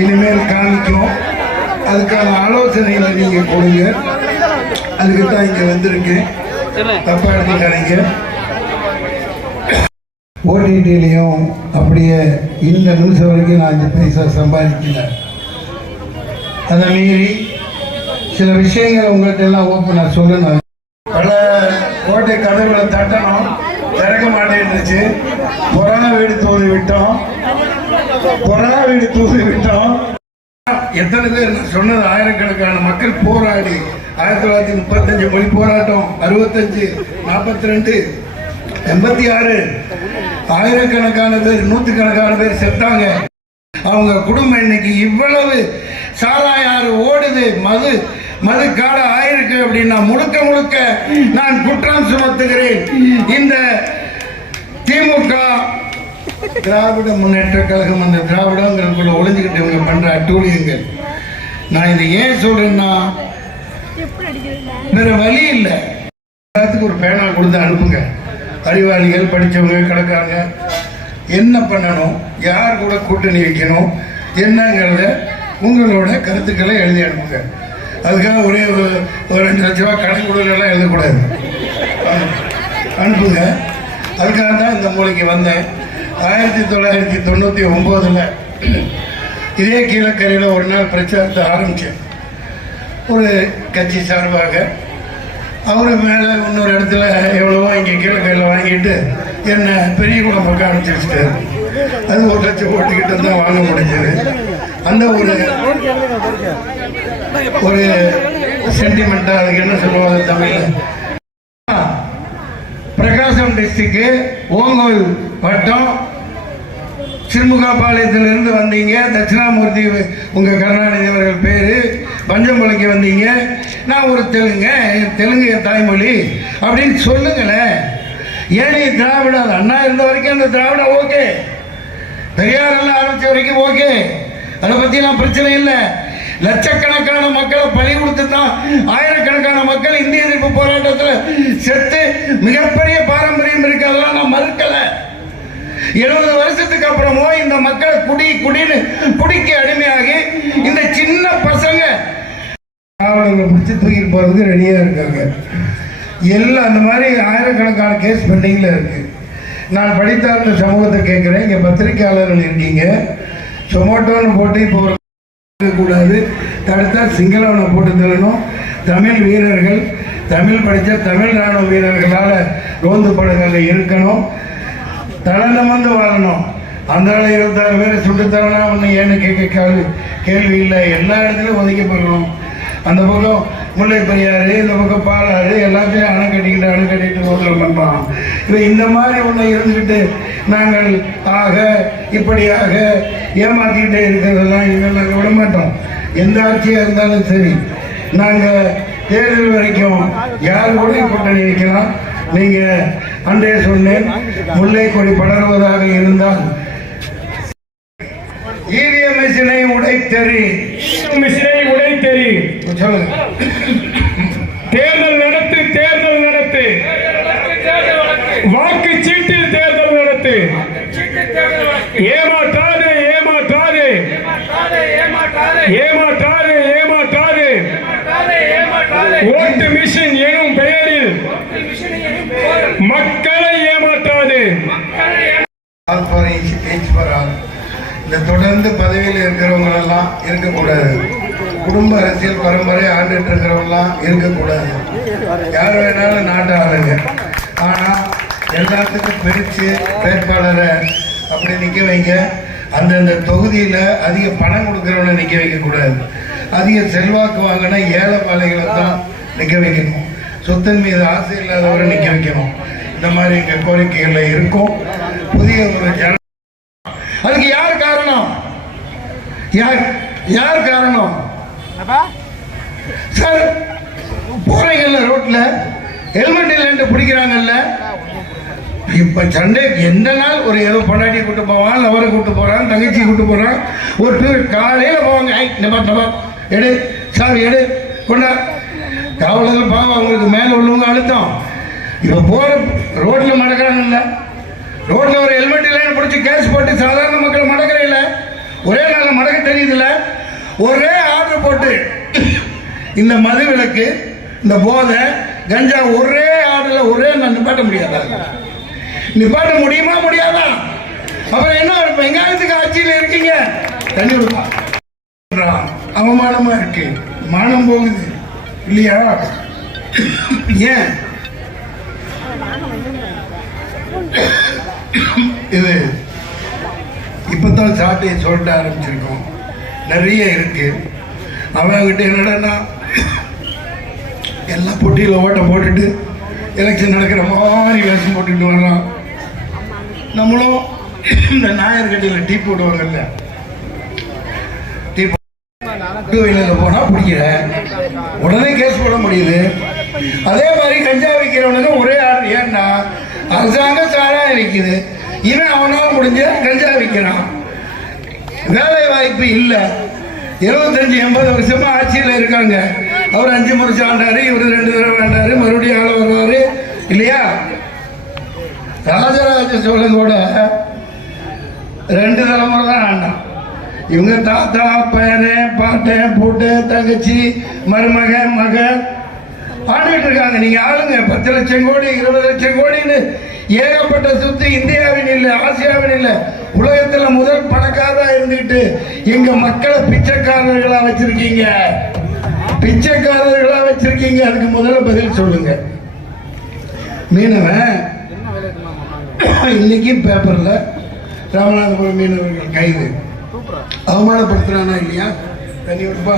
இனிமேல் காமிக்கும் அதுக்கான ஆலோசனைகளை நீங்க கொடுங்க. அதுக்கு தான் இங்க வந்திருக்கேன். தப்பா எடுத்துக்காதீங்க. ஓடிடிலையும் அப்படியே இந்த நிமிஷம் வரைக்கும் நான் அஞ்சு பைசா சம்பாதிக்கல. அதை மீறி சில விஷயங்களை உங்கள்கிட்ட எல்லாம் ஓப்பனாக சொல்லணும். பல கோட்டை கதவுகளை தட்டணும். திறக்க மாட்டேன்னுச்சு. கொரோனா வீடு தூது விட்டோம். புறா வீடு தூசி விட்டோம். எத்தனை பேர் நான் சொன்னது ஆயிரக்கணக்கான மக்கள் போராடி ஆயிரத்தி தொள்ளாயிரத்தி முப்பத்தஞ்சு மொழி போராட்டம் அறுபத்தஞ்சு நாற்பத்தி ரெண்டு எண்பத்தி ஆறு. ஆயிரக்கணக்கான பேர் நூற்றுக்கணக்கான பேர் செத்தாங்க. அவங்க குடும்பம் இன்னைக்கு இவ்வளவு சாராயாறு ஓடுது. மது மது கால ஆயிருக்கு அப்படின்னா முழுக்க முழுக்க நான் குற்றம் சுமத்துகிறேன். இந்த திமுக திராவிட முன்னேற்ற கழகம் அந்த திராவிடங்கிறதுக்குள்ள ஒளிஞ்சுக்கிட்டு இவங்க பண்ற அட்டூழியங்கள். நான் இதை ஏன் சொல்றேன்னா வேற வழி இல்லை. எல்லாத்துக்கும் ஒரு பேனா கொடுத்து அனுப்புங்க. அறிவாளிகள் படித்தவங்க கிடக்காங்க என்ன பண்ணணும் யார் கூட கூட்டணி வைக்கணும் என்னங்கிறத உங்களோட கருத்துக்களை எழுதி அனுப்புங்க. அதுக்காக ஒரே ஒரு ஒரு ரெண்டு லட்ச ரூபா கடன் கொடுக்கலாம் எழுதக்கூடாது. அனுப்புங்க. அதுக்காக தான் இந்த மூலைக்கு வந்தேன். ஆயிரத்தி தொள்ளாயிரத்தி தொண்ணூற்றி ஒம்போதில் இதே கீழக்கரையில் ஒரு நாள் பிரச்சாரத்தை ஆரம்பித்தேன் ஒரு கட்சி சார்பாக. அவர் மேலே இன்னொரு இடத்துல எவ்வளவோ இங்கே கீழே கையில் வாங்கிட்டு என்னை பெரிய குளம் பக்கம் அனுப்பிச்சு அது ஒரு லட்சம் ஓட்டுக்கிட்ட தான் வாங்க முடிஞ்சது. அந்த ஒரு ஒரு சென்டிமெண்ட்டாக அதுக்கு என்ன சொல்லுவாங்க தமிழில்? பிரகாசம் டிஸ்ட்ரிக்ட் ஓங்கோல் வட்டம் சிறுமுகாபாளையத்திலிருந்து வந்தீங்க. தட்சிணாமூர்த்தி உங்க கருணாநிதி அவர்கள் பேரு. பஞ்சம்பலைக்கு வந்தீங்க. நான் ஒரு தெலுங்க என் தெலுங்கு என் தாய்மொழி. அப்படின்னு சொல்லுங்களேன். ஏனி திராவிட அது அண்ணா இருந்த வரைக்கும் அந்த திராவிடம் ஓகே. பெரியார் எல்லாம் ஆரம்பிச்ச வரைக்கும் ஓகே. அதை பற்றிலாம் பிரச்சனை இல்லை. லட்சக்கணக்கான மக்களை பழி கொடுத்து தான் ஆயிரக்கணக்கான மக்கள் இந்திய எதிர்ப்பு போராட்டத்தில் செத்து மிகப்பெரிய பாரம்பரியம் இருக்கு அதெல்லாம் நான் மறுக்கலை எழுபது வருஷத்துக்கு அப்புறமோ இந்த மக்கள் குடி குடின்னு குடிக்கு அடிமையாகி இந்த சின்ன பசங்க காவலங்களை பிடிச்சி தூக்கிட்டு போறதுக்கு ரெடியா இருக்காங்க. எல்லாம் அந்த மாதிரி ஆயிரக்கணக்கான கேஸ் பெண்டிங்ல இருக்கு. நான் படித்தார்ந்த அந்த சமூகத்தை கேட்குறேன். இங்கே பத்திரிகையாளர்கள் இருக்கீங்க. சொமோட்டோன்னு போட்டு இப்போ ஒரு கூடாது தடுத்தா சிங்களவனை போட்டு தரணும் தமிழ் வீரர்கள் தமிழ் படித்த தமிழ் ராணுவ வீரர்களால் ரோந்து படங்களில் இருக்கணும். தளனம் வந்து வாழணும். அந்த ஆள் இருபத்தாறு பேர் சுட்டு தரனா ஒன்று ஏன்னு கேட்க கேள்வி கேள்வி இல்லை. எல்லா இடத்துலையும் ஒதுக்கப்படணும். அந்த பக்கம் முல்லை பெரியாறு இந்த பக்கம் பாலாறு எல்லாத்தையும் அணை கட்டிக்கிட்டு அணை கட்டிக்கிட்டு ரோட்டில் பண்ணுறோம் இப்போ இந்த மாதிரி ஒன்று இருந்துக்கிட்டு நாங்கள் ஆக இப்படியாக ஏமாற்றிக்கிட்டே இருக்கிறதெல்லாம் இனிமேல் நாங்கள் விட மாட்டோம். எந்த ஆட்சியாக இருந்தாலும் சரி நாங்கள் தேர்தல் வரைக்கும் யார் கூட கூட்டணி வைக்கலாம் நீங்க அன்றே சொன்னேன் முல்லை கொடி படர்வதாக இருந்தால் இவிஎம் மிஷினை உடைத்தறி. மிஷினை உடைத்தெறி. சொல்லுங்க. தேர்தல் நடத்து தேர்தல் நடத்து. வாக்கு சீட்டில் தேர்தல் நடத்து. ஏமாற்றாது. ஏமாற்றாது ஏமாற்றாது. ஏமாற்றாது. ஓட்டு மிஷின் எனும் பெயரில் மக்களை ஏமாற்றாது. இந்த தொடர்ந்து பதவியில் இருக்கிறவங்க எல்லாம் இருக்கக்கூடாது. குடும்ப அரசியல் பரம்பரை ஆண்டுட்டு இருக்கிறவங்களாம் இருக்கக்கூடாது. யார் வேணாலும் நாட்டை ஆளுங்க. ஆனால் எல்லாத்துக்கும் பிரித்து வேட்பாளரை அப்படி நிற்க வைங்க. அந்தந்த தொகுதியில் அதிக பணம் கொடுக்குறவனை நிற்க வைக்கக்கூடாது அதிக செல்வாக்கு வாங்கின ஏழை பாலைகளை தான் நிற்க வைக்கணும். சொத்தின் மீது ஆசை இல்லாதவரை நிற்க வைக்கணும். இந்த மாதிரி எங்கள் கோரிக்கைகளில் இருக்கும். புதிய ஒரு ஜன அதுக்கு யார் காரணம்? யார் யார் காரணம்? சார் போறீங்கல்ல ரோட்ல? ஹெல்மெட் இல்லைன்ட்டு பிடிக்கிறாங்கல்ல? இப்போ சண்டே எந்த நாள் ஒரு ஏதோ பொண்டாட்டி கூட்டு போவான் லவரை கூட்டு போகிறான் தங்கச்சி கூட்டு போகிறான் ஒரு பேர் காலையில் போவாங்க. ஐ நபா நபர் எடு சார் எடு கொண்டா. காவலர்கள் பாவம் அவங்களுக்கு மேலே உள்ளவங்க அழுத்தம். இப்போ போகிற ரோட்டில் மடக்கிறாங்கல்ல. ரோட்டில் ஒரு ஹெல்மெட் இல்லைன்னு பிடிச்சி கேஸ் போட்டு சாதாரண மக்கள் மடக்கிற இல்லை. ஒரே நாளில் மடக்க தெரியுதுல்ல. ஒரே ஆர்டர் போட்டு இந்த மது விளக்கு இந்த போதை கஞ்சா ஒரே ஆர்டரில் ஒரே நான் நிப்பாட்ட முடியாதா. நிப்பாட்ட முடியுமா முடியாதா? அப்புறம் என்ன வெங்காயத்துக்கு ஆட்சியில் இருக்கீங்க? தண்ணி கொடுப்பா. அவமானமா இருக்கு. மானம் போகுது. இல்லையா? ஏன்? இது இப்பதான் சாட்டையை சொல்லிட்டு ஆரம்பிச்சிருக்கோம். நிறைய இருக்கு. அவங்ககிட்ட என்னடா எல்லாம் போட்டியில் ஓட்டம் போட்டுட்டு எலெக்ஷன் நடக்கிற மாதிரி வேஷம் போட்டுட்டு வர்றான். நம்மளும் இந்த நாயர் கட்டியில் டீ போடுவாங்கல்ல. டீ டூ வீலரில் போனால் பிடிக்கல உடனே கேஸ் போட முடியுது. அதே மாதிரி கஞ்சா விற்கிறவனுக்கு ஒரே ஆள் ஏன்னா அரசாங்கம் சாராயம் விற்குது இவன் அவனால் முடிஞ்ச கஞ்சா விற்கிறான் வேலை வாய்ப்பு இல்லை. இருபத்தஞ்சி எண்பது வருஷமா ஆட்சியில் இருக்காங்க. அவர் அஞ்சு வருஷம் ஆண்டாரு இவர் ரெண்டு தடவை ஆண்டாரு மறுபடியும் ஆள வருவாரு. இல்லையா? ராஜராஜ சோழன் கூட ரெண்டு தலைமுறை தான் ஆண்டான் இவங்க தாத்தா பேரன் பாட்டன் பூட்டு தங்கச்சி மருமக மக ஆடிட்டு இருக்காங்க. நீங்க ஆளுங்க. பத்து லட்சம் கோடி இருபது லட்சம் கோடின்னு ஏகப்பட்ட சொத்து இந்தியாவின் இல்லை ஆசியாவின் இல்லை. உலகத்துல முதல் பணக்காரரா இருந்துட்டு எங்க மக்களை பிச்சைக்காரர்களா வச்சிருக்கீங்க. பிச்சைக்காரர்களா வச்சிருக்கீங்க. அதுக்கு முதல்ல பதில் சொல்லுங்க. மீனவன் இன்னைக்கு பேப்பரில் ராமநாதபுரம் மீனவர்கள் கைது. அவமானப்படுத்துகிறானா இல்லையா? தண்ணி விடுப்பா.